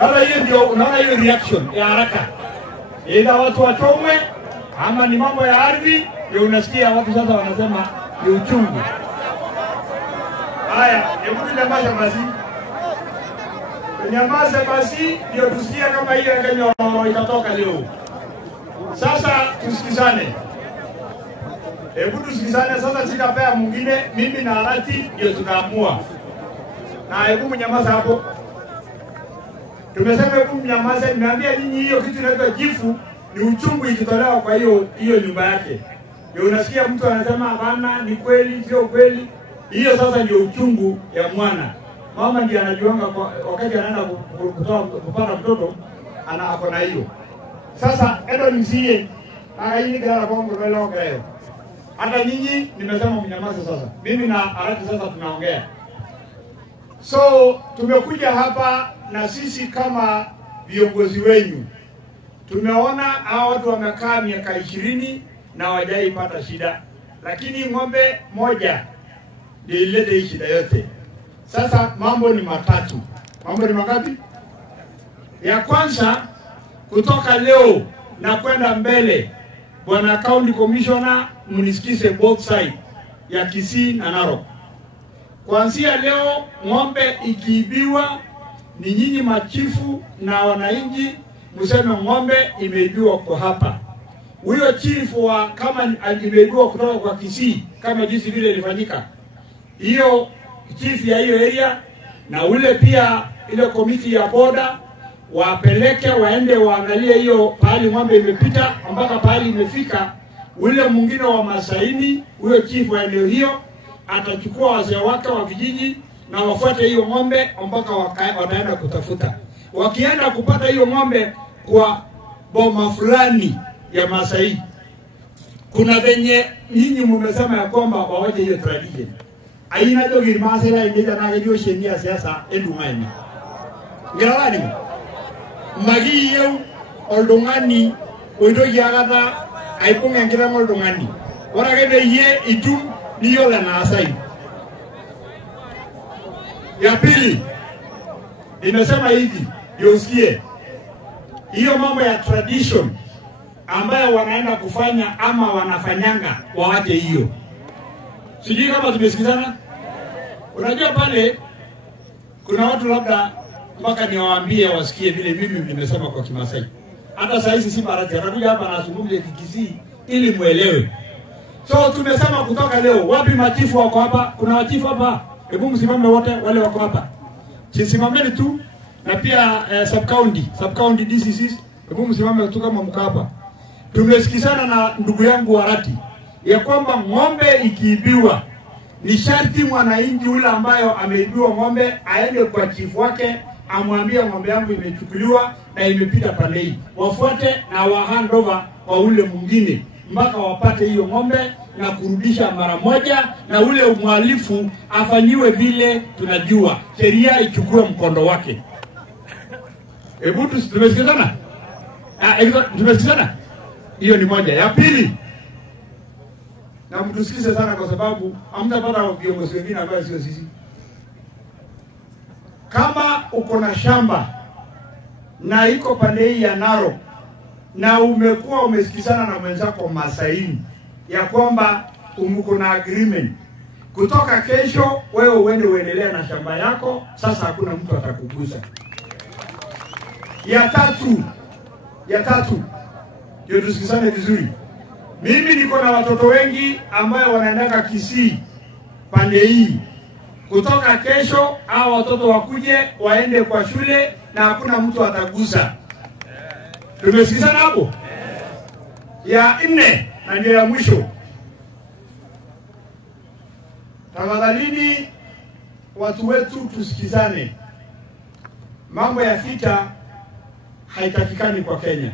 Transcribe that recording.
Kama hiyo ndio unaona hiyo reaction ya haraka. Ila watu wachomwe ama ni mambo ya ardhi ndio unasikia watu sasa wanasema ni uchungu. Haya, hebu nyamaza basi. Nyamaza basi ndio tusikie kama hiyo Kenya itatoka leo. Sasa tusikizane. Hebu tusikizane sasa, sitapea mwingine, mimi na Arati ndio tunaamua. Na hebu mnyamaza hapo. Tumesema hebu mnyamaza, nimeambia nyinyi hiyo kitu inaitwa jifu ni uchungu ikitolewa kwa hiyo nyumba yake. Ndio unasikia mtu anasema hapana, ni kweli sio kweli. Hiyo sasa ndio uchungu ya mwana. Mama ndiye anajiwanga wakati anaenda kupata mtoto ako na hiyo. Sasa edo nisie akaini gara kwa ngoro leo leo. Hata nyinyi nimesema mnyamaze sasa. Mimi na Arati sasa tunaongea. So tumekuja hapa na sisi kama viongozi wenu. Tumeona hao watu wamekaa miaka 20 na hawajaipata shida. Lakini ng'ombe moja ndio ilete shida yote. Sasa mambo ni matatu. Mambo ni mangapi? Ya kwanza, kutoka leo na kwenda mbele, Bwana County Commissioner, mnisikize both side ya Kisii na Narok. Kuanzia leo ng'ombe ikiibiwa, ni nyinyi machifu na wananchi mseme ng'ombe imeibiwa kwa hapa. Huyo chifu wa kama imeibiwa kutoka kwa Kisii kama jinsi vile ilifanyika, hiyo chief ya hiyo area na ule pia ile komiti ya boda wapeleke waende waangalie hiyo pahali ng'ombe imepita mpaka pahali imefika. Ule mwingine wa Masaini, huyo chief wa eneo hiyo atachukua wazee wake wa vijiji na wafuate hiyo ng'ombe mpaka wataenda kutafuta. Wakienda kupata hiyo ng'ombe kwa boma fulani ya Masai, kuna venye nyinyi mmesema ya kwamba wawaje hiyo tradition. Aina dogi masela ingeja na hiyo sheria siasa endungani. Ngalani magi yeu oldungani oido yagada aipunga ngira oldungani. Ora gebe ye itum niyo la na asai. Ya pili nimesema hivi ndio usikie. Hiyo mambo ya tradition ambayo wanaenda kufanya ama wanafanyanga waache hiyo. Sijui kama tumesikizana. Unajua pale kuna watu labda mpaka niwaambie wasikie vile mimi nimesema kwa Kimasai. Hata saa hizi si Arati anakuja hapa anazungumzia Kisii ili muelewe. So tumesema kutoka leo, wapi machifu wako hapa? Kuna wachifu hapa. Hebu msimame wote wale wako hapa. Simameni tu na pia sub county DCCs, hebu msimame tu kama mko hapa. Tumesikizana na ndugu yangu Arati ya kwamba ng'ombe ikiibiwa ni sharti mwananchi ule ambayo ameibiwa ng'ombe aende kwa chifu wake amwambie ng'ombe yangu imechukuliwa na imepita pale hii. Wafuate na wa hand over kwa ule mwingine mpaka wapate hiyo ng'ombe na kurudisha mara moja, na ule umwalifu afanyiwe vile tunajua. Sheria ichukue mkondo wake. Hebu tumesikizana? Tumesikizana? Hiyo ni moja. Ya pili, na mtusikize sana kwa sababu hamtapata viongozi wengine ambao sio sisi. Kama uko na shamba na iko pande hii ya Narok na umekuwa umesikizana na mwenzako Masaini ya kwamba uko na agreement, kutoka kesho wewe uende uendelea na shamba yako, sasa hakuna mtu atakugusa. Ya tatu ndio tusikizane vizuri. Mimi niko na watoto wengi ambao wanaenda Kisii pande hii. Kutoka kesho hao watoto wakuje waende kwa shule na hakuna mtu atagusa. Tumesikizana hapo? Ya 4 na ndio ya mwisho. Tafadhalini watu wetu tusikizane. Mambo ya vita haitakikani kwa Kenya.